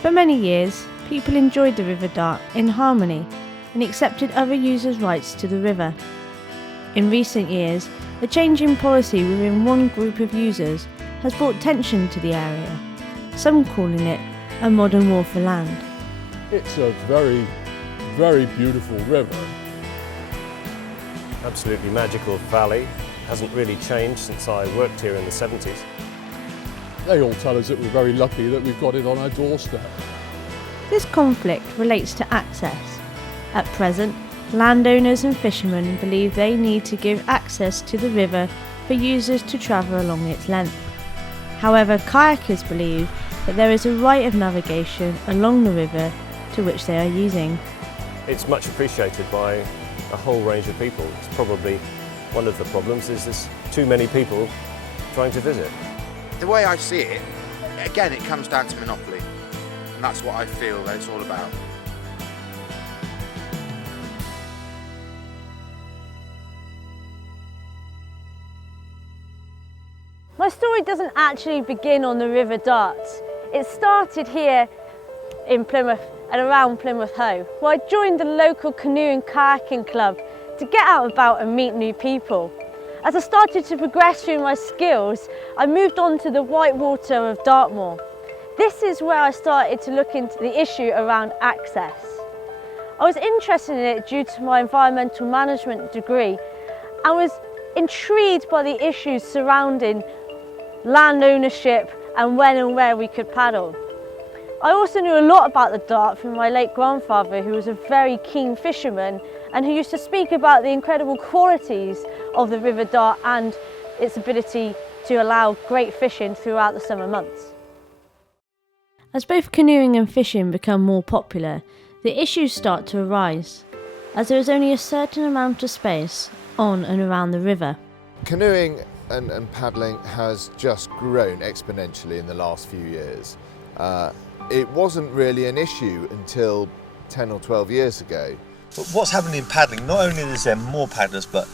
For many years, people enjoyed the River Dart in harmony and accepted other users' rights to the river. In recent years, a change in policy within one group of users has brought tension to the area, some calling it a modern war for land. It's a very, very beautiful river. Absolutely magical valley. Hasn't really changed since I worked here in the 70s. They all tell us that we're very lucky that we've got it on our doorstep. This conflict relates to access. At present, landowners and fishermen believe they need to give access to the river for users to travel along its length. However, kayakers believe that there is a right of navigation along the river to which they are using. It's much appreciated by a whole range of people. It's probably one of the problems is there's too many people trying to visit. The way I see it, again, it comes down to monopoly. And that's what I feel that it's all about. My story doesn't actually begin on the River Dart. It started here in Plymouth and around Plymouth Hoe, where I joined the local canoe and kayaking club to get out and about and meet new people. As I started to progress through my skills, I moved on to the white water of Dartmoor. This is where I started to look into the issue around access. I was interested in it due to my environmental management degree and was intrigued by the issues surrounding land ownership and when and where we could paddle. I also knew a lot about the Dart from my late grandfather, who was a very keen fisherman and who used to speak about the incredible qualities of the River Dart and its ability to allow great fishing throughout the summer months. As both canoeing and fishing become more popular, the issues start to arise, as there is only a certain amount of space on and around the river. Canoeing and paddling has just grown exponentially in the last few years. It wasn't really an issue until 10 or 12 years ago. But what's happening in paddling, not only is there more paddlers, but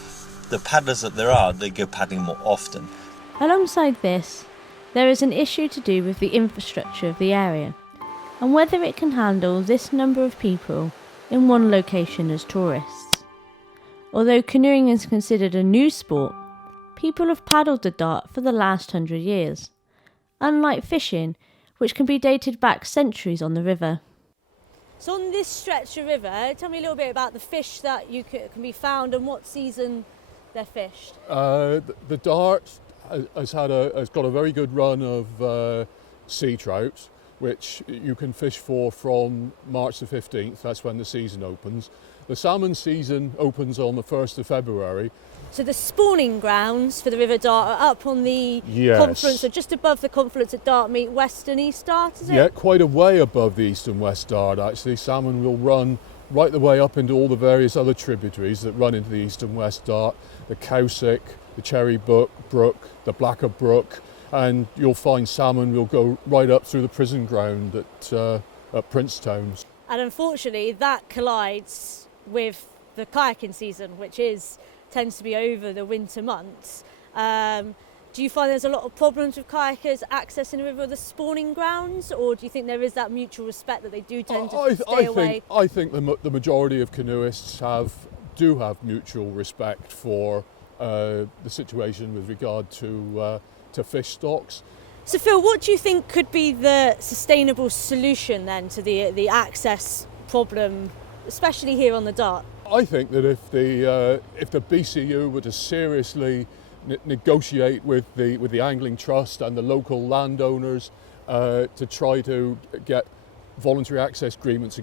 the paddlers that there are, they go paddling more often. Alongside this, there is an issue to do with the infrastructure of the area and whether it can handle this number of people in one location as tourists. Although canoeing is considered a new sport, people have paddled the Dart for the last 100 years, unlike fishing, which can be dated back centuries on the river. So on this stretch of river, tell me a little bit about the fish that can be found and what season they're fished. The Dart has got a very good run of sea trout, which you can fish for from March the 15th, that's when the season opens. The salmon season opens on the 1st of February. So the spawning grounds for the River Dart are up on the confluence, or just above the confluence at Dart meet West and East Dart, is it? Yeah, quite a way above the East and West Dart actually. Salmon will run right the way up into all the various other tributaries that run into the East and West Dart, the Cowsick, the Cherry Brook, the Blacker Brook, and you'll find salmon will go right up through the prison ground at Princetown. And unfortunately that collides with the kayaking season, which tends to be over the winter months. Do you find there's a lot of problems with kayakers accessing the river or the spawning grounds, or do you think there is that mutual respect that they do tend to stay away? I think the majority of canoeists do have mutual respect for the situation with regard to fish stocks. So Phil, what do you think could be the sustainable solution then to the access problem, especially here on the Dart? I think that if the BCU were to seriously negotiate with the Angling Trust and the local landowners to try to get voluntary access agreements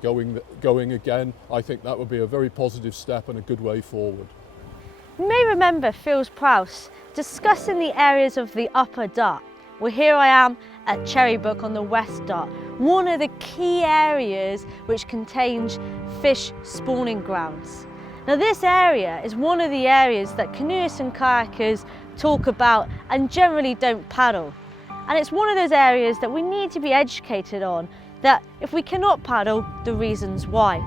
going again, I think that would be a very positive step and a good way forward. You may remember Phil's Prowse discussing the areas of the Upper Dart. Well, here I am at Cherry Brook on the West Dart, one of the key areas which contains fish spawning grounds. Now this area is one of the areas that canoeists and kayakers talk about and generally don't paddle. And it's one of those areas that we need to be educated on, that if we cannot paddle, the reasons why.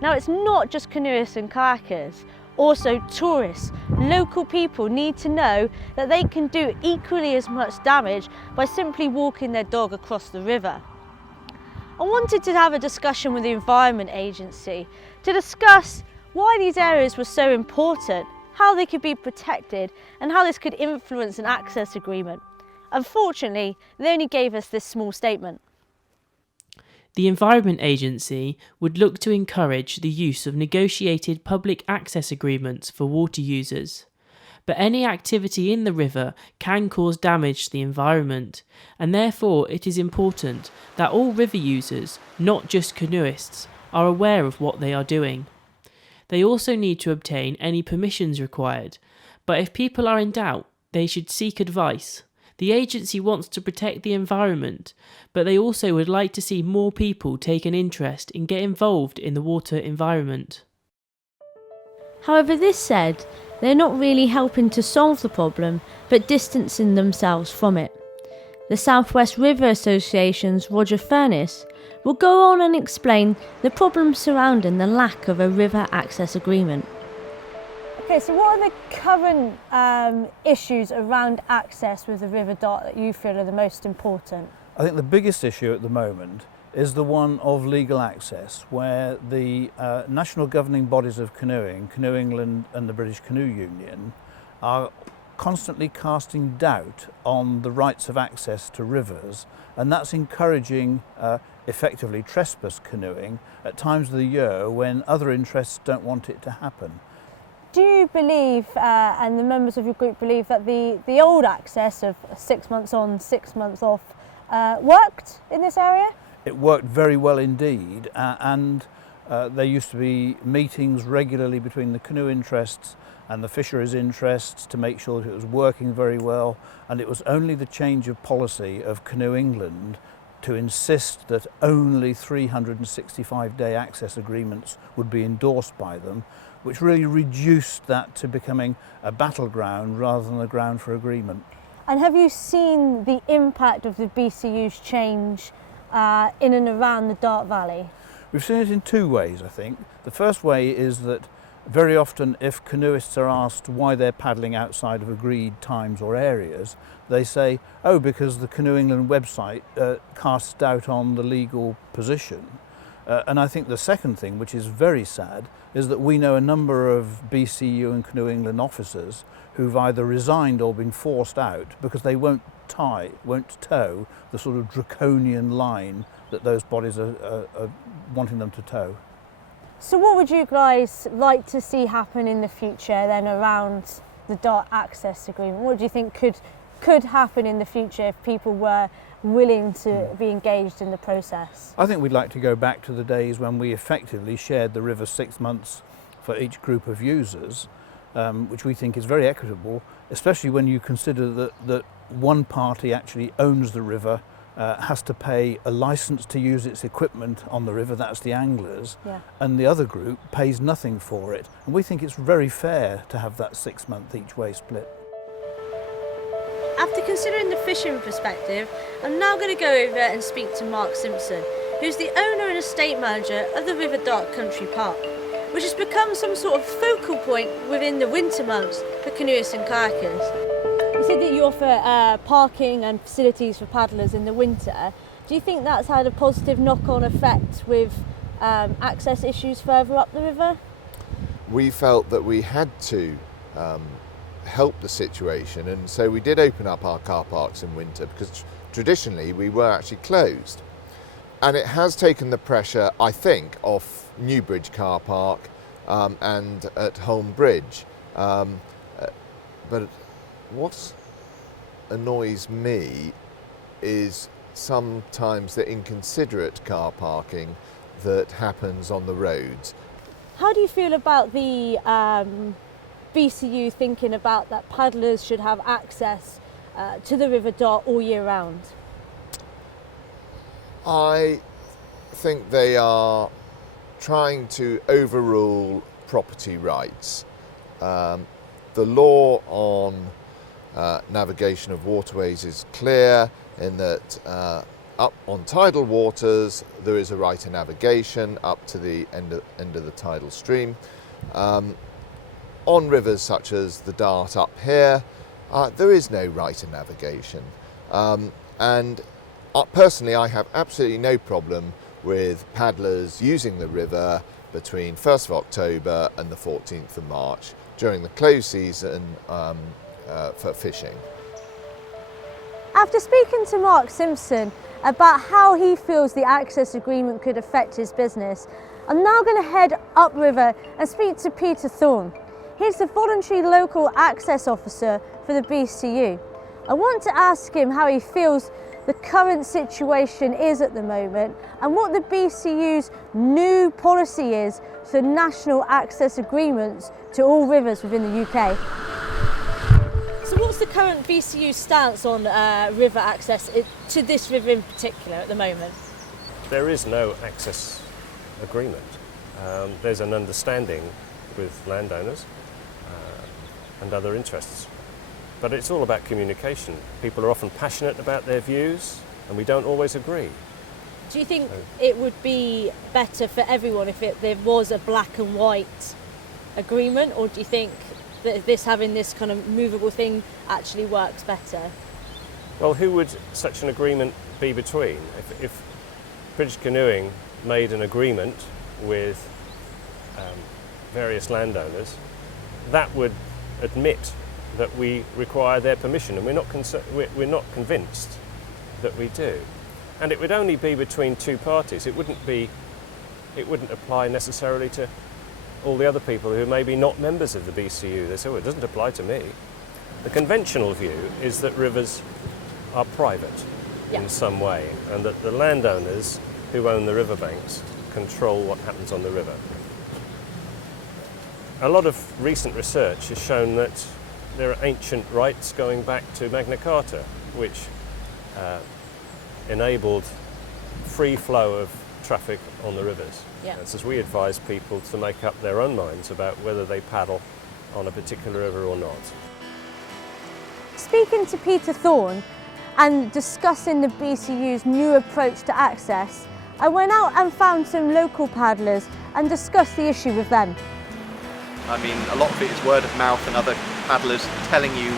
Now it's not just canoeists and kayakers. Also tourists, local people need to know that they can do equally as much damage by simply walking their dog across the river. I wanted to have a discussion with the Environment Agency to discuss why these areas were so important, how they could be protected and how this could influence an access agreement. Unfortunately, they only gave us this small statement. The Environment Agency would look to encourage the use of negotiated public access agreements for water users. But any activity in the river can cause damage to the environment, and therefore it is important that all river users, not just canoeists, are aware of what they are doing. They also need to obtain any permissions required, but if people are in doubt, they should seek advice. The agency wants to protect the environment, but they also would like to see more people take an interest and get involved in the water environment. However, this said, they're not really helping to solve the problem, but distancing themselves from it. The South West River Association's Roger Furness will go on and explain the problems surrounding the lack of a river access agreement. Okay, so what are the current issues around access with the River Dart that you feel are the most important? I think the biggest issue at the moment is the one of legal access, where the national governing bodies of canoeing, Canoe England and the British Canoe Union, are constantly casting doubt on the rights of access to rivers, and that's encouraging effectively trespass canoeing at times of the year when other interests don't want it to happen. Do you believe, and the members of your group believe, that the old access of 6 months on, 6 months off worked in this area? It worked very well indeed, and there used to be meetings regularly between the canoe interests and the fisheries interests to make sure that it was working very well, and it was only the change of policy of Canoe England to insist that only 365-day access agreements would be endorsed by them, which really reduced that to becoming a battleground rather than a ground for agreement. And have you seen the impact of the BCU's change in and around the Dart Valley? We've seen it in two ways, I think. The first way is that very often if canoeists are asked why they're paddling outside of agreed times or areas, they say, oh, because the Canoe England website casts doubt on the legal position. And I think the second thing, which is very sad, is that we know a number of BCU and Canoe England officers who've either resigned or been forced out because they won't tow the sort of draconian line that those bodies are wanting them to tow. So what would you guys like to see happen in the future then around the Dart access agreement? What do you think could happen in the future if people were willing to be engaged in the process? I think we'd like to go back to the days when we effectively shared the river 6 months for each group of users, which we think is very equitable, especially when you consider that one party actually owns the river, has to pay a license to use its equipment on the river, that's the anglers, and the other group pays nothing for it. And we think it's very fair to have that 6 month each way split. After considering the fishing perspective, I'm now going to go over and speak to Mark Simpson, who's the owner and estate manager of the River Dart Country Park, which has become some sort of focal point within the winter months for canoeists and kayakers. You said that you offer parking and facilities for paddlers in the winter. Do you think that's had a positive knock-on effect with access issues further up the river? We felt that we had to help the situation, and so we did open up our car parks in winter because traditionally we were actually closed. And it has taken the pressure, I think, off Newbridge car park and at Holme Bridge. But what annoys me is sometimes the inconsiderate car parking that happens on the roads. How do you feel about the BCU thinking about that paddlers should have access to the River Dart all year round? I think they are trying to overrule property rights. The law on navigation of waterways is clear in that up on tidal waters there is a right to navigation up to the end of the tidal stream. On rivers such as the Dart up here, there is no right to navigation. And personally, I have absolutely no problem with paddlers using the river between 1st of October and the 14th of March during the close season for fishing. After speaking to Mark Simpson about how he feels the access agreement could affect his business, I'm now going to head upriver and speak to Peter Thorne. He's the voluntary local access officer for the BCU. I want to ask him how he feels the current situation is at the moment and what the BCU's new policy is for national access agreements to all rivers within the UK. So what's the current BCU stance on river access to this river in particular at the moment? There is no access agreement. There's an understanding with landowners and other interests. But it's all about communication. People are often passionate about their views and we don't always agree. Do you think it would be better for everyone if there was a black and white agreement, or do you think that having this kind of movable thing actually works better? Well, who would such an agreement be between? If British Canoeing made an agreement with various landowners, that would admit that we require their permission, and we're not convinced that we do. And it would only be between two parties. It wouldn't apply necessarily to all the other people who may be not members of the BCU. They say, well, it doesn't apply to me. The conventional view is that rivers are private in some way, and that the landowners who own the riverbanks control what happens on the river. A lot of recent research has shown that there are ancient rights going back to Magna Carta, which enabled free flow of traffic on the rivers. And so we advise people to make up their own minds about whether they paddle on a particular river or not. Speaking to Peter Thorne and discussing the BCU's new approach to access, I went out and found some local paddlers and discussed the issue with them. I mean, a lot of it is word of mouth and other paddlers telling you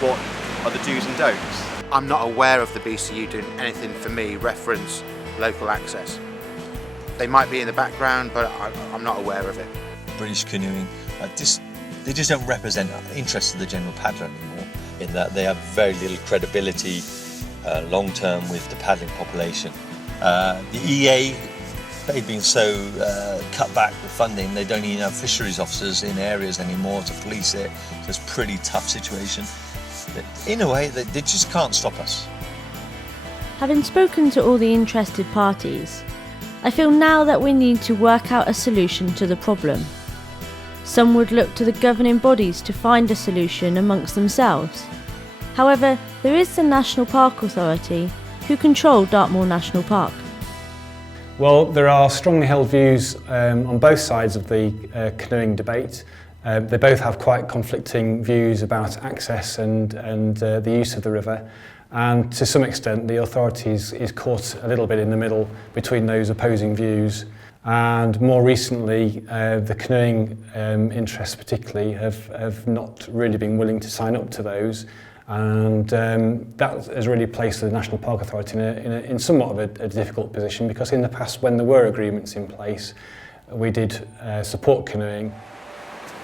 what are the do's and don'ts. I'm not aware of the BCU doing anything for me reference local access. They might be in the background, but I'm not aware of it. British Canoeing, they just don't represent the interests of the general paddler anymore, in that they have very little credibility long term with the paddling population. The EA, they've been so cut back with funding, they don't even have fisheries officers in areas anymore to police it. So it's a pretty tough situation. But in a way, they just can't stop us. Having spoken to all the interested parties, I feel now that we need to work out a solution to the problem. Some would look to the governing bodies to find a solution amongst themselves. However, there is the National Park Authority, who control Dartmoor National Park. Well, there are strongly held views on both sides of the canoeing debate. They both have quite conflicting views about access and the use of the river. And to some extent, the authority is caught a little bit in the middle between those opposing views. And more recently, the canoeing interests particularly have not really been willing to sign up to those. And that has really placed the National Park Authority in somewhat of a difficult position, because in the past, when there were agreements in place, we did support canoeing.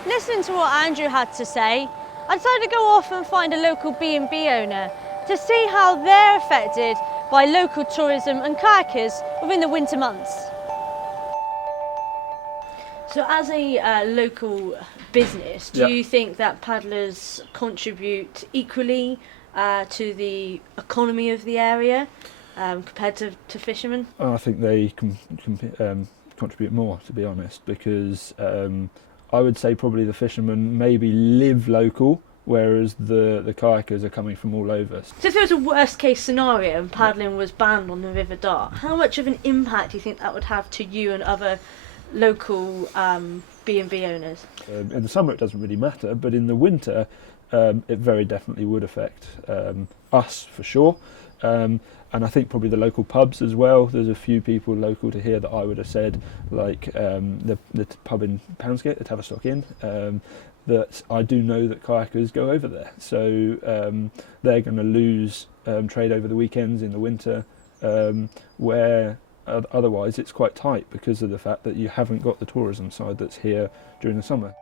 Listening to what Andrew had to say, I decided to go off and find a local B&B owner to see how they're affected by local tourism and kayakers within the winter months. So as a local business, do you think that paddlers contribute equally to the economy of the area compared to fishermen? I think they contribute more, to be honest, because I would say probably the fishermen maybe live local, whereas the kayakers are coming from all over. So if there was a worst case scenario and paddling was banned on the River Dart, how much of an impact do you think that would have to you and other local B&B owners? In the summer it doesn't really matter, but in the winter it very definitely would affect us for sure. And I think probably the local pubs as well. There's a few people local to here that I would have said, like the pub in Poundsgate, the Tavistock Inn, that I do know that kayakers go over there. So they're going to lose trade over the weekends in the winter, where Otherwise, it's quite tight because of the fact that you haven't got the tourism side that's here during the summer.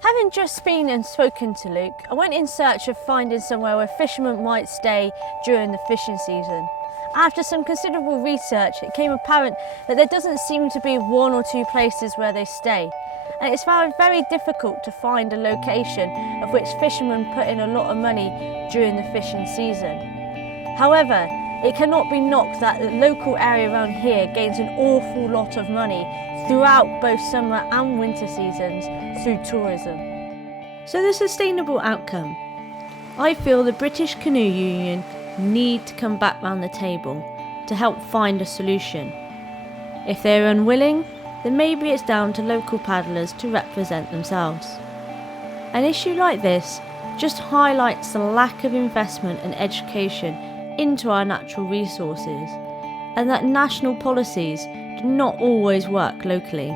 Having just been and spoken to Luke, I went in search of finding somewhere where fishermen might stay during the fishing season. After some considerable research, it became apparent that there doesn't seem to be one or two places where they stay, and it's found very difficult to find a location of which fishermen put in a lot of money during the fishing season. However, it cannot be knocked that the local area around here gains an awful lot of money throughout both summer and winter seasons through tourism. So the sustainable outcome. I feel the British Canoe Union need to come back round the table to help find a solution. If they're unwilling, then maybe it's down to local paddlers to represent themselves. An issue like this just highlights the lack of investment and education into our natural resources, and that national policies do not always work locally.